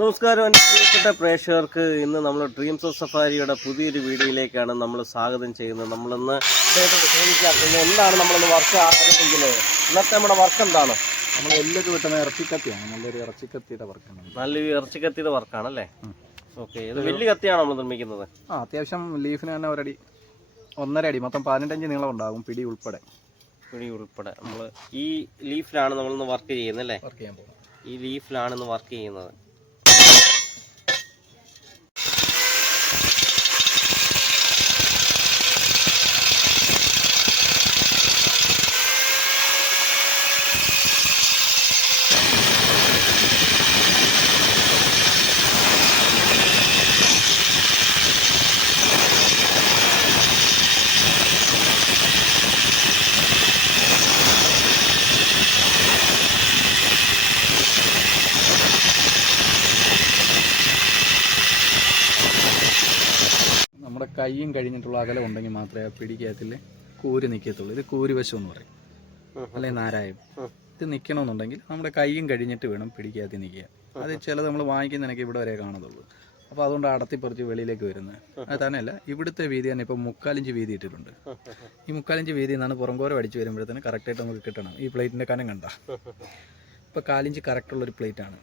നമസ്കാരം എൻ്റെ പ്രിയപ്പെട്ട പ്രേക്ഷകർക്ക്. ഇന്ന് നമ്മൾ ഡ്രീംസ് ഓഫ് സഫാരിയുടെ പുതിയൊരു വീഡിയോയിലേക്കാണ് നമ്മൾ സ്വാഗതം ചെയ്യുന്നത്. നമ്മളിന്ന് എന്താണ് നമ്മളിന്ന് വർക്ക് ആരംഭിക്കുന്നത്? ഇന്നത്തെ നമ്മുടെ വർക്ക് എന്താണ്? നമ്മൾ എല്ലൊക്കെ കിട്ടുന്ന ഇറച്ചിക്കത്തിയാണ്. നല്ലൊരു ഇറച്ചിക്കത്തിയുടെ വർക്കാണ്. നല്ലൊരു ഇറച്ചിക്കത്തിയുടെ വർക്കാണല്ലേ? ഓക്കെ, ഇത് വലിയ കത്തിയാണ് നമ്മൾ നിർമ്മിക്കുന്നത്. അത്യാവശ്യം ലീഫിന് തന്നെ ഒരടി 1.5 അടി, മൊത്തം 15 നീളം ഉണ്ടാകും, പിടി ഉൾപ്പെടെ. നമ്മൾ ഈ ലീഫിലാണ് നമ്മളിന്ന് വർക്ക് ചെയ്യുന്നത് അല്ലേ? വർക്ക് ചെയ്യാൻ പോകുന്നത് ഈ ലീഫിലാണ് ഇന്ന് വർക്ക് ചെയ്യുന്നത്. നമ്മുടെ കൈയും കഴിഞ്ഞിട്ടുള്ള അകലം ഉണ്ടെങ്കിൽ മാത്രമേ ആ പിടിക്കകത്തിൽ കൂര് നിൽക്കത്തുള്ളൂ. ഇത് കൂരുവശം എന്ന് പറയും, അല്ലെങ്കിൽ നാരായം. ഇത് നിൽക്കണമെന്നുണ്ടെങ്കിൽ നമ്മുടെ കൈയും കഴിഞ്ഞിട്ട് വേണം പിടിക്കകത്ത് നിൽക്കുക. അത് ചിലത് നമ്മൾ വാങ്ങിക്കുന്നതിനൊക്കെ ഇവിടെ വരെ കാണത്തുള്ളൂ. അപ്പോൾ അതുകൊണ്ട് അടത്തിപ്പറിച്ച് വെളിയിലേക്ക് വരുന്നത്. അത് തന്നെയല്ല, ഇവിടുത്തെ വീതി തന്നെ ഇപ്പോൾ 3/4 ഇഞ്ച് വീതി ഇട്ടിട്ടുണ്ട്. ഈ 3/4 ഇഞ്ച് വീതി നിന്നാണ് പുറംകോര അടിച്ച് വരുമ്പോഴത്തേന് കറക്റ്റായിട്ട് നമുക്ക് കിട്ടണം. ഈ പ്ലേറ്റിൻ്റെ കനം കണ്ട ഇപ്പോൾ 4 ഇഞ്ച് കറക്റ്റുള്ളൊരു പ്ലേറ്റാണ്.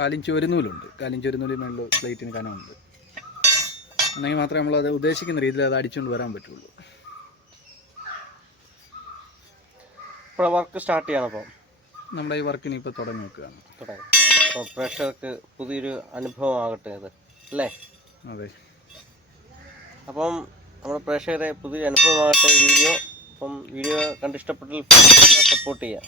4 ഇഞ്ച് ഒരു നൂലുണ്ട്. 4 ഇഞ്ച് ഒരു നൂലിൽ മേളിൽ പ്ലേറ്റിന് കനമുണ്ട്. ഉണ്ടെങ്കിൽ മാത്രമേ നമ്മളത് ഉദ്ദേശിക്കുന്ന രീതിയിൽ അത് അടിച്ചുകൊണ്ട് വരാൻ പറ്റുള്ളൂ. ഇപ്പോൾ വർക്ക് സ്റ്റാർട്ട് ചെയ്യണം. അപ്പോൾ നമ്മുടെ ഈ വർക്കിന് ഇപ്പോൾ തുടങ്ങി വെക്കുകയാണ്. അപ്പോൾ പ്രേക്ഷകർക്ക് പുതിയൊരു അനുഭവം ആകട്ടെ അത് അല്ലേ? അതെ. അപ്പം നമ്മുടെ പ്രേക്ഷകരെ പുതിയൊരു അനുഭവമാകട്ടെ ഈ വീഡിയോ. അപ്പം വീഡിയോ കണ്ടിഷ്ടപ്പെട്ടാൽ സപ്പോർട്ട് ചെയ്യാം.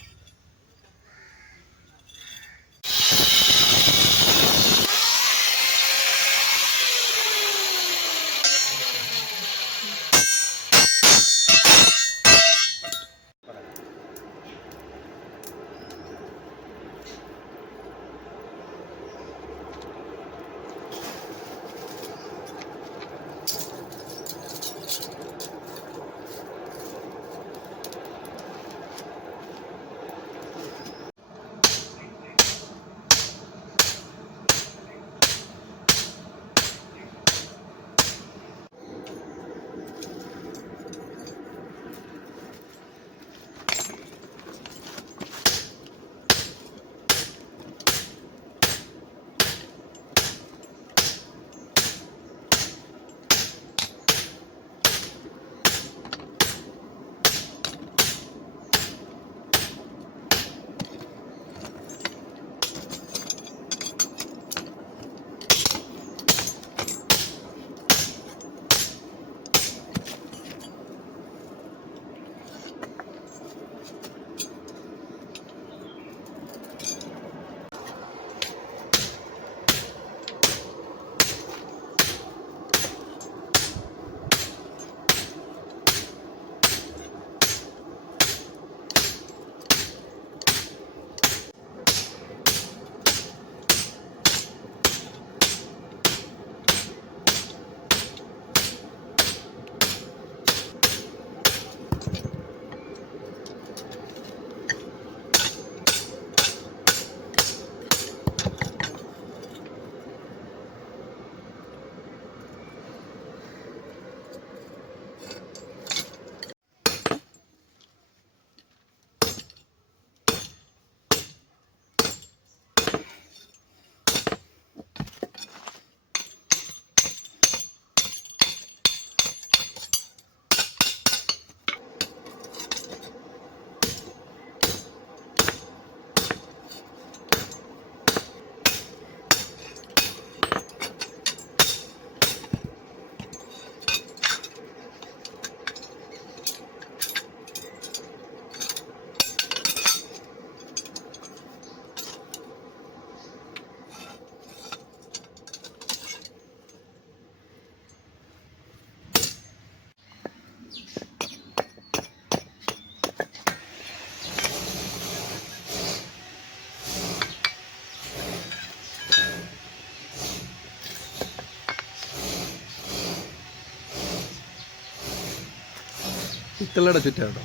പിത്തളയുടെ ചുറ്റാണ് കേട്ടോ.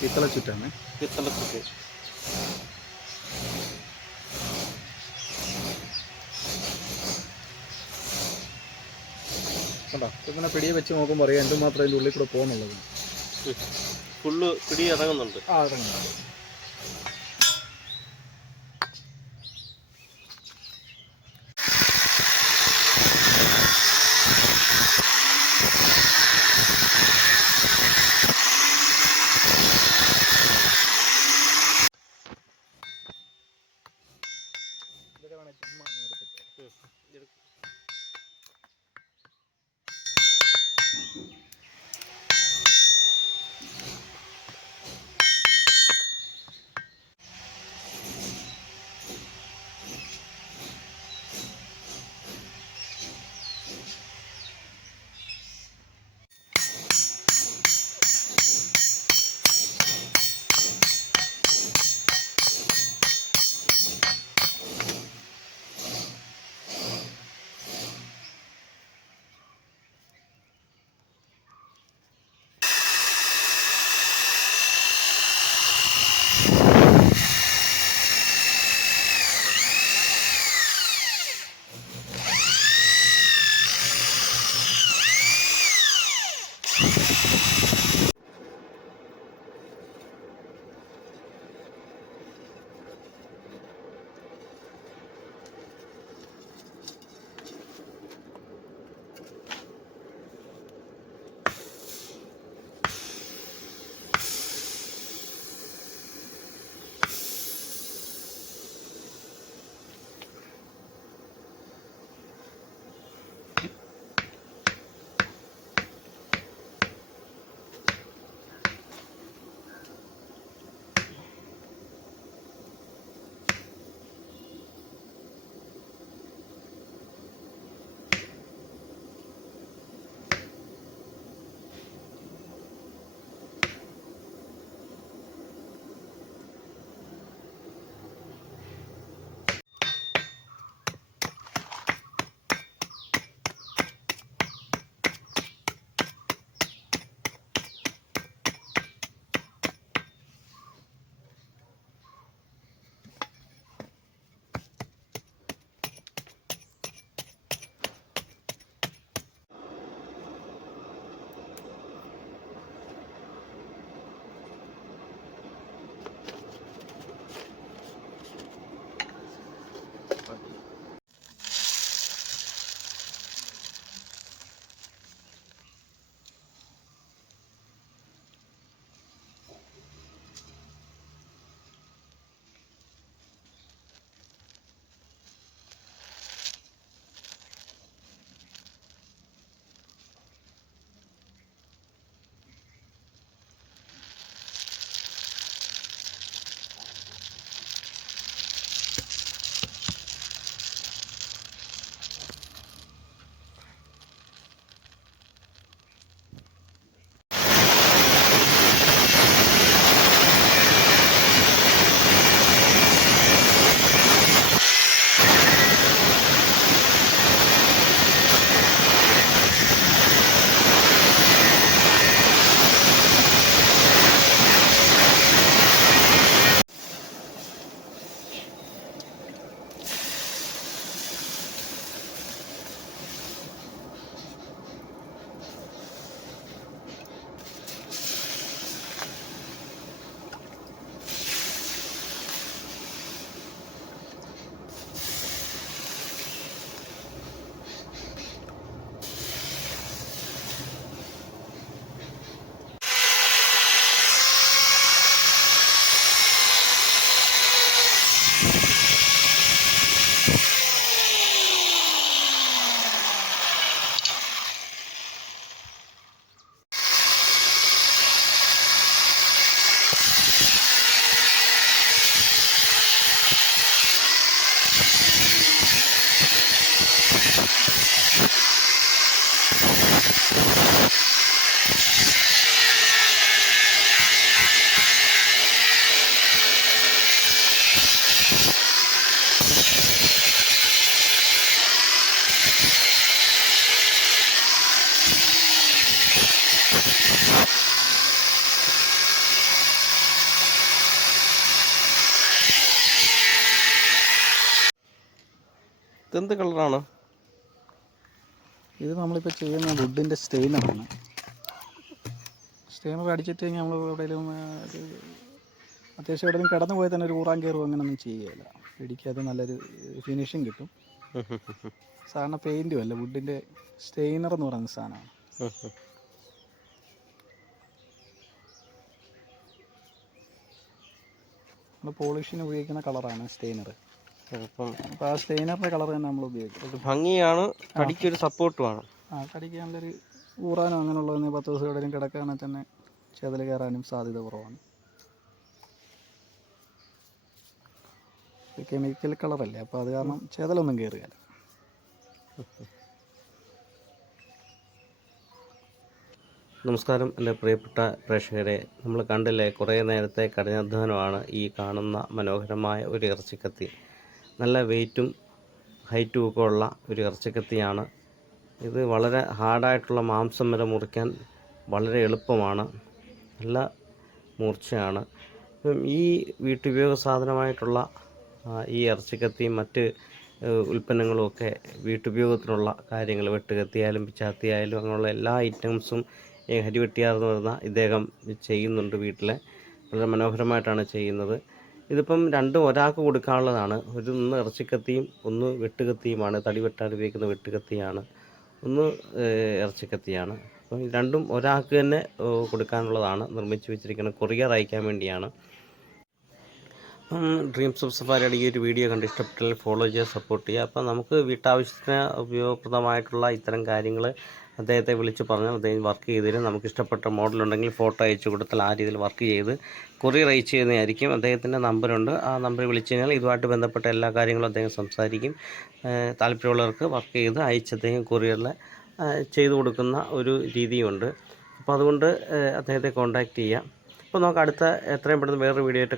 പിത്തള ചുറ്റാണ്. പിത്തള ചുറ്റ് കണ്ടോ ഇങ്ങനെ പിടിയെ വെച്ച് നോക്കുമ്പോൾ അറിയാം എന്തുമാത്രം അതിൻ്റെ ഉള്ളിൽ കൂടെ പോകുന്നുള്ളത്. ഫുള്ള് പിടി ഇറങ്ങുന്നുണ്ട്. ആ ഇറങ്ങുന്നുണ്ട്. ഇതെന്ത് കളറാണ്? ഇത് നമ്മളിപ്പോൾ ചെയ്യുന്ന വുഡിൻ്റെ സ്റ്റെയിനറാണ്. സ്റ്റെയിനർ അടിച്ചിട്ട് കഴിഞ്ഞാൽ നമ്മൾ എവിടെയെങ്കിലും അത്യാവശ്യം എവിടെയെങ്കിലും കടന്നു പോയാൽ തന്നെ ഒരു ഊറാൻ കയറും അങ്ങനെയൊന്നും ചെയ്യുകയില്ല. പിടിക്കാതെ നല്ലൊരു ഫിനിഷിങ് കിട്ടും. സാധാരണ പെയിൻറ്റും അല്ല, വുഡിൻ്റെ സ്റ്റെയിനർ എന്ന് പറയുന്ന സാധനമാണ്. നമ്മൾ പോളിഷിന് ഉപയോഗിക്കുന്ന കളറാണ് സ്റ്റെയിനർ. അപ്പോൾ ആ സ്റ്റെയിനറിൻ്റെ കളർ തന്നെ നമ്മൾ ഉപയോഗിക്കും. ഭംഗിയാണ്, കടിക്കൊരു സപ്പോർട്ടുമാണ്. കടിക്ക് നല്ലൊരു ഊറാനോ അങ്ങനെയുള്ളതെന്ന് 10 ദിവസം എവിടെയും കിടക്കുകയാണെങ്കിൽ തന്നെ ചെതൽ കയറാനും സാധ്യത കുറവാണ്. കെമിക്കൽ കളറല്ലേ, അപ്പോൾ അത് കാരണം ചെതലൊന്നും കയറുകയില്ല. നമസ്കാരം എൻ്റെ പ്രിയപ്പെട്ട പ്രേക്ഷകരെ, നമ്മൾ കണ്ടില്ലേ കുറേ നേരത്തെ കഠിനാധ്വാനമാണ് ഈ കാണുന്ന മനോഹരമായ ഒരു ഇറച്ചിക്കത്തി. നല്ല വെയിറ്റും ഹൈറ്റും ഒക്കെ ഉള്ള ഒരു ഇറച്ചിക്കത്തിയാണ് ഇത്. വളരെ ഹാർഡായിട്ടുള്ള മാംസം വരെ മുറിക്കാൻ വളരെ എളുപ്പമാണ്, നല്ല മൂർച്ചയാണ്. ഈ വീട്ടുപയോഗ സാധനമായിട്ടുള്ള ഈ ഇറച്ചിക്കത്തിയും മറ്റ് ഉൽപ്പന്നങ്ങളുമൊക്കെ വീട്ടുപയോഗത്തിനുള്ള കാര്യങ്ങൾ, വെട്ടുകത്തിയായാലും പിച്ചാത്തിയായാലും അങ്ങനെയുള്ള എല്ലാ ഐറ്റംസും ഹരിവെട്ടിയാർന്ന് വരുന്ന ഇദ്ദേഹം ചെയ്യുന്നുണ്ട് വീട്ടിലെ. വളരെ മനോഹരമായിട്ടാണ് ചെയ്യുന്നത്. ഇതിപ്പം രണ്ടും ഒരാൾക്ക് കൊടുക്കാനുള്ളതാണ്. ഒന്ന് ഇറച്ചിക്കത്തിയും ഒന്ന് വെട്ടുകത്തിയുമാണ്. തടി വെട്ടാൻ ഉപയോഗിക്കുന്ന വെട്ടുകത്തിയാണ്, ഒന്ന് ഇറച്ചിക്കത്തിയാണ്. അപ്പം രണ്ടും ഒരാൾക്ക് തന്നെ കൊടുക്കാനുള്ളതാണ്. നിർമ്മിച്ച് വെച്ചിരിക്കുന്നത് കൊറിയർ അയക്കാൻ വേണ്ടിയാണ്. ഡ്രീംസ് ഓഫ് സഫാരിയുടെ ഈ ഒരു വീഡിയോ കണ്ട് ഇഷ്ടപ്പെട്ടാൽ ഫോളോ ചെയ്യുക, സപ്പോർട്ട് ചെയ്യുക. അപ്പം നമുക്ക് വീട്ടാവശ്യത്തിന് ഉപയോഗപ്രദമായിട്ടുള്ള ഇത്തരം കാര്യങ്ങൾ അദ്ദേഹത്തെ വിളിച്ച് പറഞ്ഞാൽ അദ്ദേഹം വർക്ക് ചെയ്ത് തരും. നമുക്ക് ഇഷ്ടപ്പെട്ട മോഡലുണ്ടെങ്കിൽ ഫോട്ടോ അയച്ചു കൊടുത്താൽ ആ രീതിയിൽ വർക്ക് ചെയ്ത് കൊറിയർ അയച്ചു ചെയ്യുന്നതായിരിക്കും. അദ്ദേഹത്തിൻ്റെ നമ്പറുണ്ട്, ആ നമ്പറിൽ വിളിച്ചു കഴിഞ്ഞാൽ ഇതുമായിട്ട് ബന്ധപ്പെട്ട എല്ലാ കാര്യങ്ങളും അദ്ദേഹം സംസാരിക്കും. താല്പര്യമുള്ളവർക്ക് വർക്ക് ചെയ്ത് അയച്ച് അദ്ദേഹം കൊറിയറിൽ ചെയ്തു കൊടുക്കുന്ന ഒരു രീതിയുണ്ട്. അപ്പോൾ അതുകൊണ്ട് അദ്ദേഹത്തെ കോൺടാക്റ്റ് ചെയ്യാം. അപ്പോൾ നമുക്ക് അടുത്ത എത്രയും പെട്ടെന്ന് വേറൊരു വീഡിയോ ആയിട്ട്